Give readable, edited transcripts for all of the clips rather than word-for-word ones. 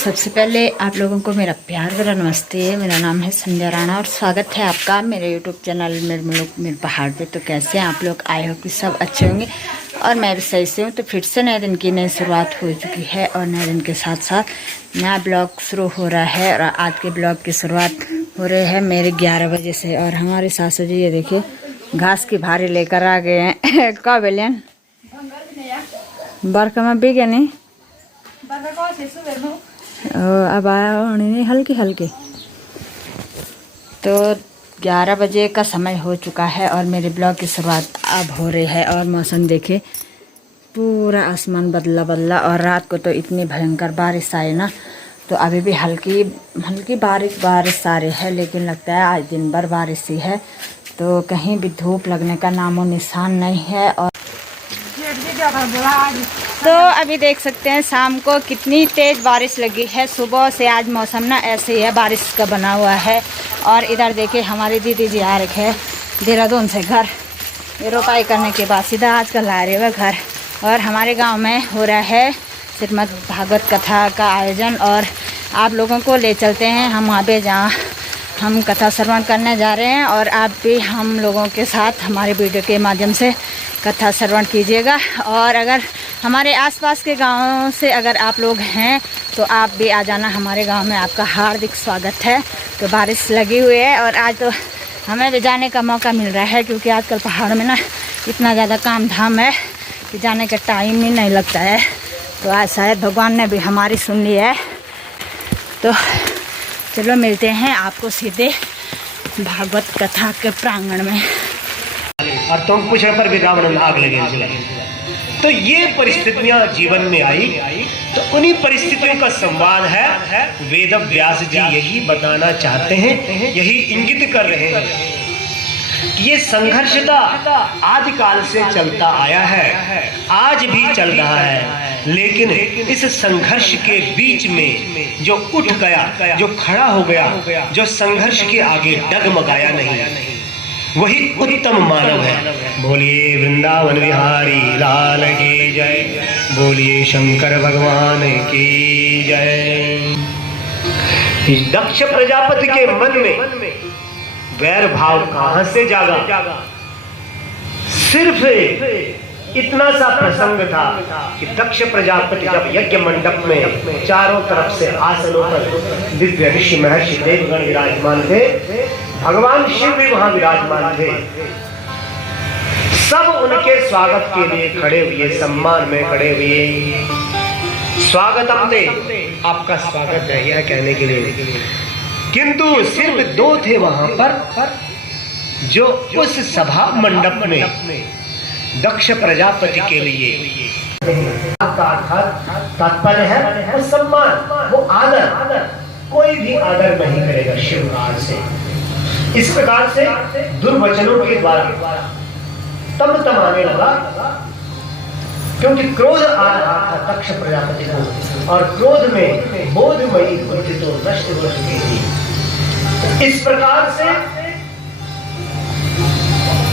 सबसे पहले आप लोगों को मेरा प्यार भरा नमस्ते। मेरा नाम है संध्या राणा और स्वागत है आपका मेरे यूट्यूब चैनल मेरे पहाड़ पे। तो कैसे हैं आप लोग? आई होप कि सब अच्छे होंगे और मैं भी सही से हूँ। तो फिर से नए दिन की नई शुरुआत हो चुकी है और नए दिन के साथ साथ नया ब्लॉग शुरू हो रहा है। और आज के ब्लॉग की शुरुआत हो रही है मेरे 11 बजे से। और हमारे सासू जी ये देखिए घास की भारी लेकर आ गए हैं। का बेलियन बरका में भी गया नहीं अब आया नहीं हल्की हल्की। तो 11 बजे का समय हो चुका है और मेरे ब्लॉग की शुरुआत अब हो रही है। और मौसम देखे पूरा आसमान बदला बदला और रात को तो इतनी भयंकर बारिश आई ना। तो अभी भी हल्की हल्की बारिश आ रही है, लेकिन लगता है आज दिन भर बारिश ही है। तो कहीं भी धूप लगने का नामो निशान नहीं है। और तो अभी देख सकते हैं शाम को कितनी तेज़ बारिश लगी है। सुबह से आज मौसम ना ऐसे ही है, बारिश का बना हुआ है। और इधर देखिए हमारी दीदी जी आ रखे हैं देहरादून से घर, ये रोपाई करने के बाद सीधा आजकल आ रहे हुए घर। और हमारे गांव में हो रहा है श्रीमद् भागवत कथा का आयोजन और आप लोगों को ले चलते हैं हम वहाँ पे जहाँ हम कथा श्रवण करने जा रहे हैं। और आप भी हम लोगों के साथ हमारे वीडियो के माध्यम से कथा श्रवण कीजिएगा। और अगर हमारे आसपास के गांवों से अगर आप लोग हैं तो आप भी आ जाना हमारे गांव में, आपका हार्दिक स्वागत है। तो बारिश लगी हुई है और आज तो हमें भी जाने का मौका मिल रहा है, क्योंकि आजकल पहाड़ में ना इतना ज़्यादा काम धाम है कि जाने का टाइम ही नहीं लगता है। तो आज शायद भगवान ने भी हमारी सुन ली है। तो चलो मिलते हैं आपको सीधे भागवत कथा के प्रांगण में। और तुम कुछ पर भी रावण आग लगे। तो ये परिस्थितियां जीवन में आई, तो उन्हीं परिस्थितियों का संवाद है। वेद व्यास जी यही बताना चाहते हैं, यही इंगित कर रहे हैं कि ये संघर्षता आदिकाल से चलता आया है, आज भी चल रहा है। लेकिन इस संघर्ष के बीच में जो उठ गया, जो खड़ा हो गया, जो संघर्ष के आगे डगमगाया नहीं, वही उत्तम मानव है। बोलिए वृंदावन विहारी लाल की जय, बोलिए शंकर भगवान की जय। दक्ष प्रजापति के मन में वैर भाव कहां से जागा? सिर्फ इतना सा प्रसंग था कि दक्ष प्रजापति जब यज्ञ मंडप में चारों तरफ से आसनों पर दिव्य ऋषि महर्षि देवगण विराजमान थे, भगवान शिव भी वहां विराजमान थे। सब उनके स्वागत के लिए खड़े हुए, सम्मान में खड़े हुए। स्वागतम दे, आपका स्वागत है यह कहने के लिए। किंतु सिर्फ 2 थे वहां पर जो उस सभा मंडप में दक्ष प्रजापति के लिए तात्पर्य है वो सम्मान, वो आदर। कोई भी आदर नहीं करेगा शिवराज से। इस प्रकार से दुर्वचनों के द्वारा तमतमाने लगा, क्योंकि क्रोध आ रहा था दक्ष प्रजापति को और क्रोध में बोधमयी बुद्धि तो नष्ट हो चुकी थी। इस प्रकार से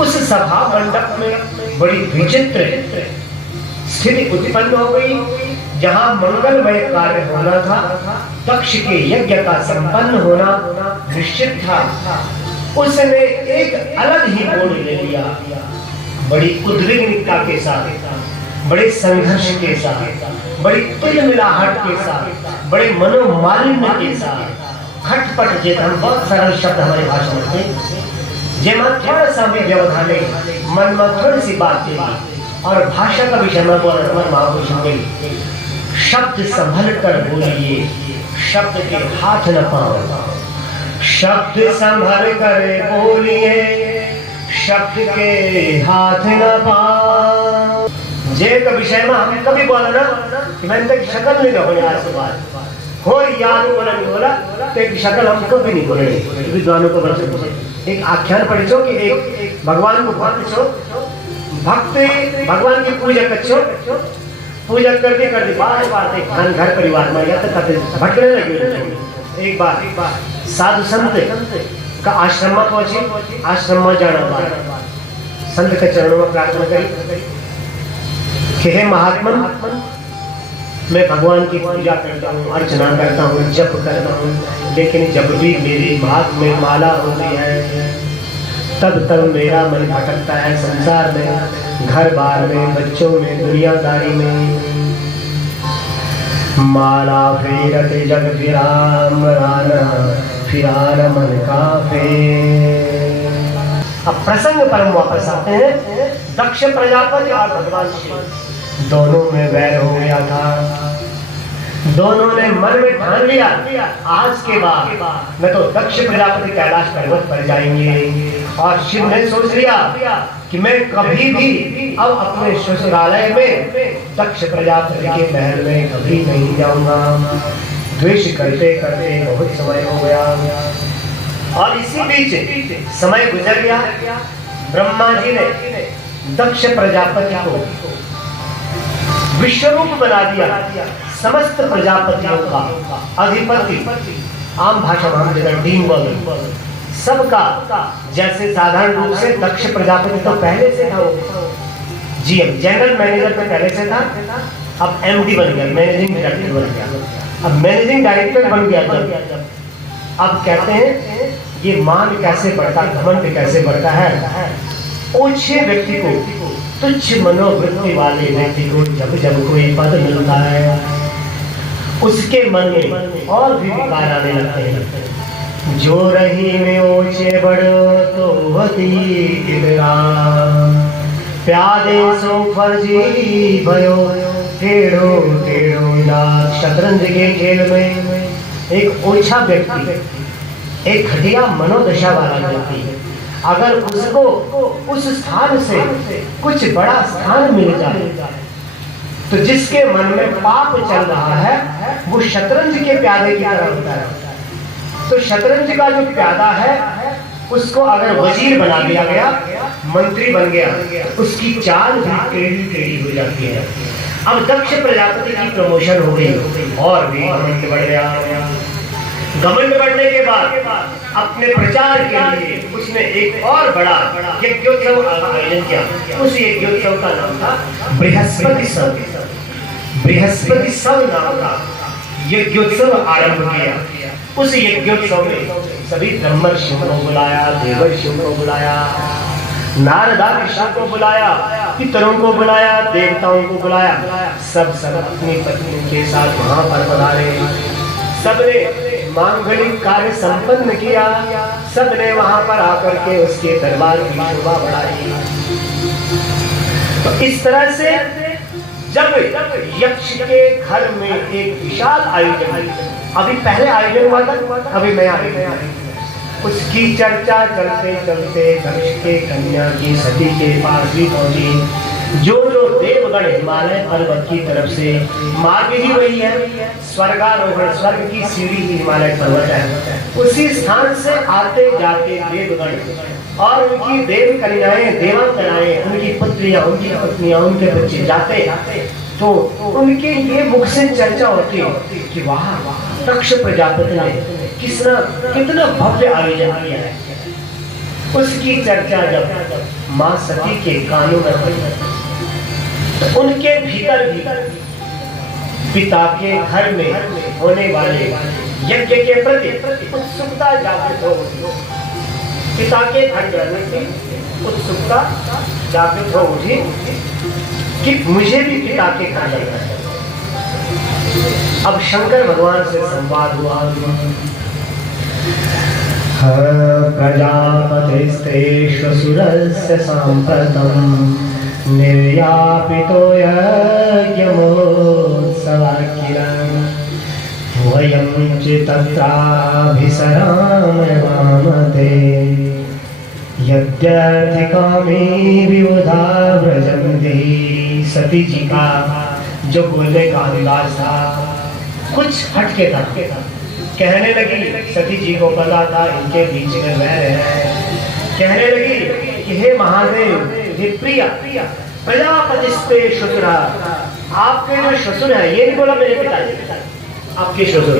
उस सभा मंडप में बड़ी विचित्र स्थिति उत्पन्न हो गई, जहां मंगलमय कार्य होना था, दक्ष के यज्ञ का संपन्न होना निश्चित था, उसने एक अलग ही मोड़ ले लिया। बड़ी उद्विग्नता के साथ, बड़े संघर्ष के साथ, बड़ी तिलमिलाहट के साथ, बड़े मनोमालिन्य के साथ, खटपट जेत हम बहुत सरल शब्द हमारी भाषा में थे, जेमा थोड़ा सा भी व्यवधान नहीं, मन में थोड़ी सी बात थी और भाषा का विषय में बोल रहा महापुरुष गई। शब्द संभल कर बोलिए, शब्द के हाथ न पाओ। शब्द संभल कर बोलिए, शब्द के हाथ न पाओ। जे का विषय में हम कभी बोला ना कि मैंने तक शक्ल नहीं रखो आज के बाद हो याद बोला नहीं बोला तो एक शक्ल हम कभी नहीं बोले। विद्वानों को बच्चे एक आख्यान पढ़ी छो कि एक भगवान को भक्त छो, भक्त भगवान की पूजा करो, पूजा करते बार बार घर परिवार में या तक भटकने लगे। एक बार साधु संत का आश्रम में पहुंचे, आश्रम में जाना संत के चरणों में प्रार्थना करी कि हे महात्मन मैं भगवान की पूजा करता हूँ, अर्चना करता हूँ, जप करता हूँ, लेकिन जब भी मेरी हाथ में माला होती है तब मेरा मन भटकता है संसार में, घर बार में, बच्चों में, दुनियादारी में। माला फेरते जग फिराना मन का फेर। अब प्रसंग पर हम वापस आते हैं। दक्ष प्रजापति और भगवान शिव दोनों में वैर हो गया था। दोनों ने मन में ठान लिया आज के बाद मैं तो दक्ष प्रजापति कैलाश पर्वत पर जाएंगे, और शिव ने सोच लिया कि मैं कभी भी अब अपने ससुरालय में दक्ष प्रजापति के महल में कभी नहीं जाऊंगा। द्वेष करते करते बहुत समय हो गया, और इसी बीच समय गुजर गया। ब्रह्मा जी ने दक्ष प्रजापति को विश्वरूप बना दिया, समस्त प्रजापतियों का अधिपति। आम भाषा में हम डीन बोल सबका, जैसे साधारण रूप से दक्ष प्रजापति तो पहले से था, वो जीएम जनरल मैनेजर तो पहले से था, अब एमडी बन गया, मैनेजिंग डायरेक्टर बन गया। अब मैनेजिंग डायरेक्टर बन गया जब अब कहते हैं ये मान कैसे बढ़ता, घमंड कैसे बढ़ता है। ओछे व्यक्ति को, तुच्छ मनोवृत्ति वाले व्यक्ति को जब जब कोई पद मिलता है उसके मन में और भी विकार आने लगते हैं। जो रही में ओछे बड़ो तो होती गिरा, प्यादे सो फर्जी भयो टेढ़ो टेढ़ो नाक। शतरंज के खेल में एक ओछा व्यक्ति, एक घटिया मनोदशा वाला व्यक्ति, अगर उसको उस स्थान से कुछ बड़ा स्थान मिल जाए तो जिसके मन में पाप चल रहा है वो शतरंज के प्यादे की तरह होता है। तो शतरंज का जो प्यादा है उसको अगर वजीर बना दिया गया, मंत्री बन गया, उसकी चाल भी टेढ़ी टेढ़ी हो जाती है। अब दक्ष प्रजापति की प्रमोशन हो गई और भी घमंड बढ़ गया। घमंड बढ़ने के बाद अपने प्रचार के लिए उसने एक और बड़ा यज्ञोत्सव आयोजन किया। उस यज्ञोत्सव का नाम था बृहस्पति सव। बृहस्पति सव नाम का यज्ञोत्सव आरंभ किया। उस यज्ञोत्सव में सभी ब्रह्मर्षियों को बुलाया, देवर्षियों को बुलाया, नारदादिशा को बुलाया, पितरों को बुलाया, देवताओं को बुलाया। सब अपनी पत्नी के साथ वहां पर पधारे। सबने मांगलिक कार्य संपन्न किया। सबने वहां पर आकर के उसके दरबार की शोभा बढ़ाई। तो इस तरह से जब यक्ष के घर में एक विशाल आयोजन, अभी पहले आयोजन हुआ था, अभी नया आयोजन, उसकी चर्चा चलते चलते दक्ष के कन्या की सती के पास भी पहुंची। जो देवगण हिमालय पर्वत की तरफ से, मार्ग ही वही है, स्वर्गारोहण, स्वर्ग की सीढ़ी ही हिमालय पर्वत है। उसी स्थान से आते जाते देवगण और उनकी देव कन्याएं, देवांगनाएं, उनकी पुत्रियां, उनकी पत्नियां, उनके बच्चे जाते तो उनके ये मुख से चर्चा होती कि वाह, दक्ष प्रजापति ने कितना भव्य आयोजन किया है। उसकी चर्चा जब मां सती के कानों में हुई तो उनके भीतर भी पिता के घर में होने वाले यज्ञ के प्रति उत्सुकता जागृत हो उठी। पिता के घर जाने की उत्सुकता जागृत हो उठी कि मुझे भी पिता के घर जाना है। अब शंकर भगवान से संवाद हुआ। प्रजापतिस्तेष्वसुरस्य साम्प्रतम् निर्यापितो यज्ञमोत्सवाखिलम् वयं च तत्राभिसरामते यद्यर्थिकामी विबुधा व्रजन्ति। सती जी का जो बोलने का अंदाज था कुछ हटके था। कहने लगी, सती जी को पता था इनके बीच में वैर है। कहने लगी कि हे महादेव, हे प्रिया, प्रजापतिस्ते ससुरा, आपके जो ससुर है, ये नहीं बोला मेरे पिताजी, आपके ससुर,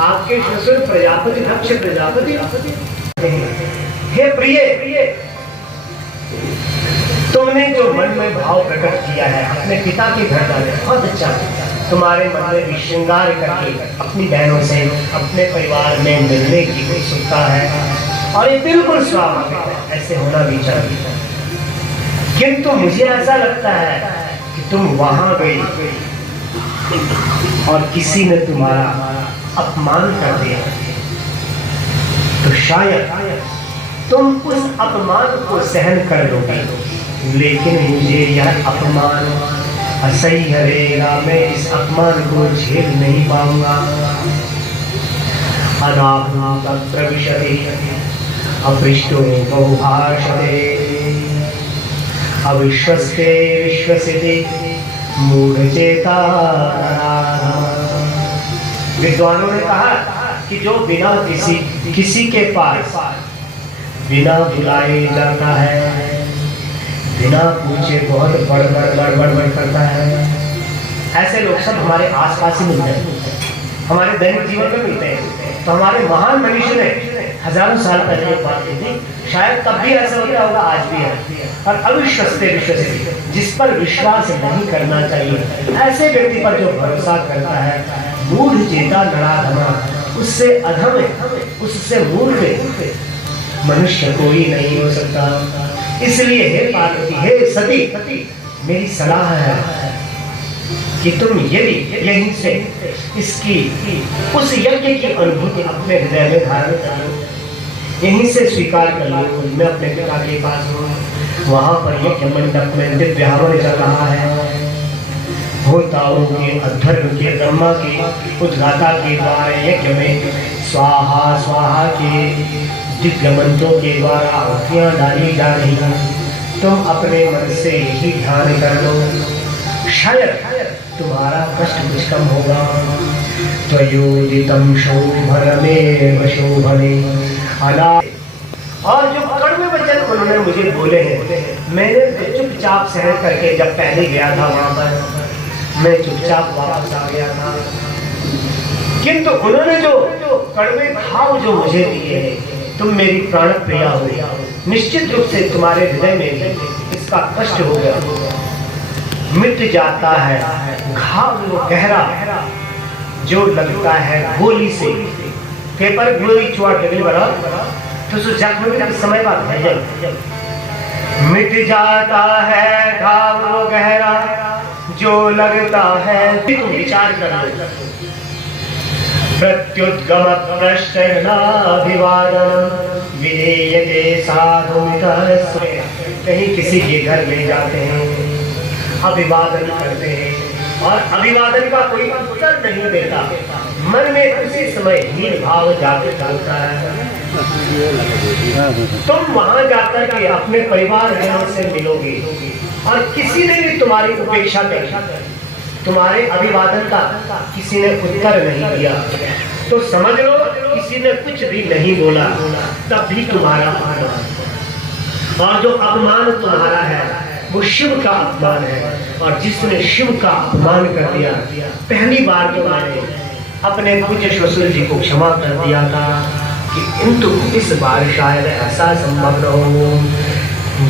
आपके ससुर प्रजापति, दक्ष प्रजापति। हे प्रिय, तुमने जो मन में भाव प्रकट किया है अपने पिता के घर जाने, बहुत अच्छा। तुम्हारे मन में भी श्रृंगार करके अपनी बहनों से अपने परिवार में मिलने की उत्सुकता है और ये बिल्कुल स्वाभाविक है, ऐसे होना भी चाहिए। किंतु मुझे ऐसा लगता है कि तुम वहां गई और किसी ने तुम्हारा अपमान कर दिया, तो शायद तुम उस अपमान को सहन कर लोगे, लेकिन मुझे यह अपमान असह्य रहेगा, मैं इस अपमान को झेल नहीं पाऊंगा। अनाभूं तत्र विशदे अपृष्टो बहुभाषते अविश्वस्ते विश्वसिते मूढ़चेता। विद्वानों ने कहा कि जो बिना किसी के पास बिना बुलाए जाता है, बिना पूछे बहुत बड़ करता है, ऐसे लोग सब हमारे आसपास ही मिलते हैं, हमारे दैनिक जीवन में मिलते हैं। तो हमारे महान मनुष्य ने हजारों साल पहले एक बात की थी, शायद तब भी ऐसा होता होगा, आज भी है। और अविश्वस्ते विश्वसिते, जिस पर विश्वास नहीं करना चाहिए, ऐसे व्यक्ति पर जो भरोसा करता है, मूढ़ चेता नराधमा, उससे अधम, उससे मूर्ख मनुष्य कोई नहीं हो सकता। इसलिए हे पार्वती, हे सती, मेरी सलाह है कि तुम यदि यहीं से इसकी उस यज्ञ की अनुभूति अपने हृदय में धारण कर लो, यहीं से स्वीकार कर लो। मैं अपने पिता के पास हूँ, वहां पर यज्ञ मंडप में दिव्य हवन चल रहा है, होताओं के अध्वर्ग के ब्रह्मा के उद्गाता के द्वारा यज्ञ में स्वाहा स्वाहा के दिव्य मंत्रों के द्वारा आहुतियां डाली जा रही हैं। तुम अपने मन से यही ध्यान कर लो, शायद तुम्हारा कष्ट कुछ कम होगा। त्वयोदितं शोभनमेव शोभने अला। और जो कड़वे वचन उन्होंने मुझे बोले हैं, मैंने चुपचाप सहन करके, जब पहले गया था वहां पर मैं चुपचाप वापस आ गया था, किंतु उन्होंने जो कड़वे भाव जो मुझे दिए हैं, तुम मेरी प्राण प्रिया हो, निश्चित रूप से तुम्हारे हृदय में भी इसका कष्ट हो गया, मिट जाता है घाव गहरा जो लगता है गोली से, पेपर गोली चुआ डगली बड़ा तो सो जख्म में समय बाद है, मिट जाता है घाव गहरा जो लगता है। तुम विचार कर लो, प्रत्युद्गम प्रश्नाभिवादन विधेयते साधुमितः। कहीं किसी के घर में जाते हैं, अभिवादन करते हैं और अभिवादन का कोई उत्तर नहीं देता, मन में उसी समय हीन भाव जाके चलता है। तुम वहां जाकर के अपने परिवार जनों से मिलोगे और किसी ने भी तुम्हारी उपेक्षा कर, तुम्हारे अभिवादन का किसी ने उत्तर नहीं दिया, तो समझ लो किसी ने कुछ भी नहीं बोला, तब भी तुम्हारा अपमान। और जो अपमान तुम्हारा है वो शिव का अपमान है, और जिसने शिव का अपमान कर दिया, पहली बार तुम्हारे अपने पूज्य श्वशुर जी को क्षमा कर दिया था कि किंतु इस बार शायद ऐसा संभव न हो।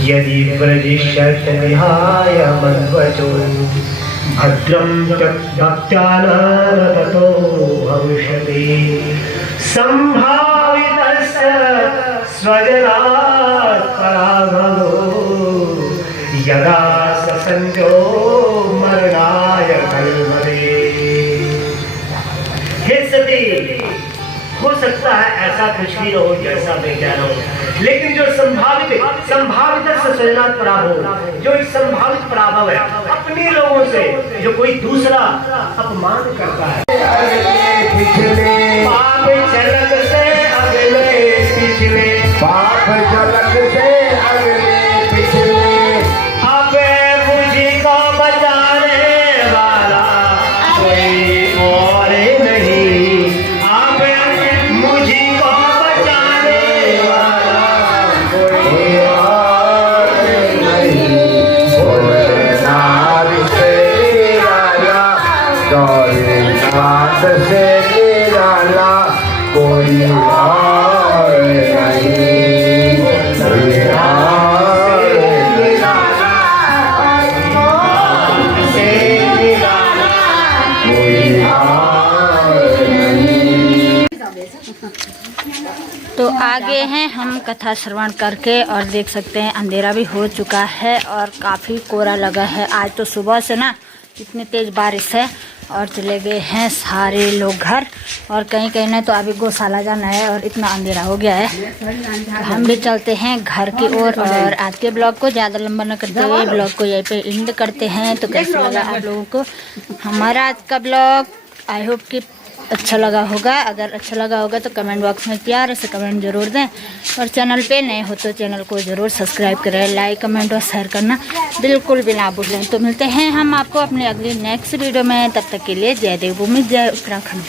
यदि व्रजिष्यत विहाय मध्वचो भद्रं भक्त्यानतो भविष्यति संभावितस्य स्वजनात् पराभवो यदा ससंजो मरणाय कल्मरे। हे सती, हो सकता है ऐसा कुछ भी न हो जैसा मैं कह रहा हूँ, लेकिन जो संभावित ससंजनात् पराभव, जो एक संभावित पराभव है अपने लोगों से, जो कोई दूसरा अपमान करता है, पाप झलक से अगले पिछले, पाप झलक से अगले पिछले, अब मुझको बचाने वाला कोई और नहीं, अब मुझको बचाने वाला कोई और नहीं। भोलेनाथ से निराला, गौरीनाथ से निराला कोई और नहीं। कोई और से निराला तो आगे हैं हम कथा श्रवण करके, और देख सकते हैं अंधेरा भी हो चुका है और काफ़ी कोहरा लगा है। आज तो सुबह से ना इतनी तेज़ बारिश है, और चले गए हैं सारे लोग घर, और कहीं कहीं ने तो अभी गौशाला जाना है और इतना अंधेरा हो गया है। हम भी चलते हैं घर की ओर। और आज के ब्लॉग को ज़्यादा लंबा न करते हुए ब्लॉग को यहीं पे एंड करते हैं। तो कैसा लगा आप लोगों को हमारा आज का ब्लॉग? आई होप कि अच्छा लगा होगा। अगर अच्छा लगा होगा तो कमेंट बॉक्स में प्यार से कमेंट जरूर दें, और चैनल पे नए हो तो चैनल को ज़रूर सब्सक्राइब करें, लाइक कमेंट और शेयर करना बिल्कुल भी ना भूलें। तो मिलते हैं हम आपको अपने अगली नेक्स्ट वीडियो में, तब तक के लिए जय देवभूमि, जय उत्तराखंड।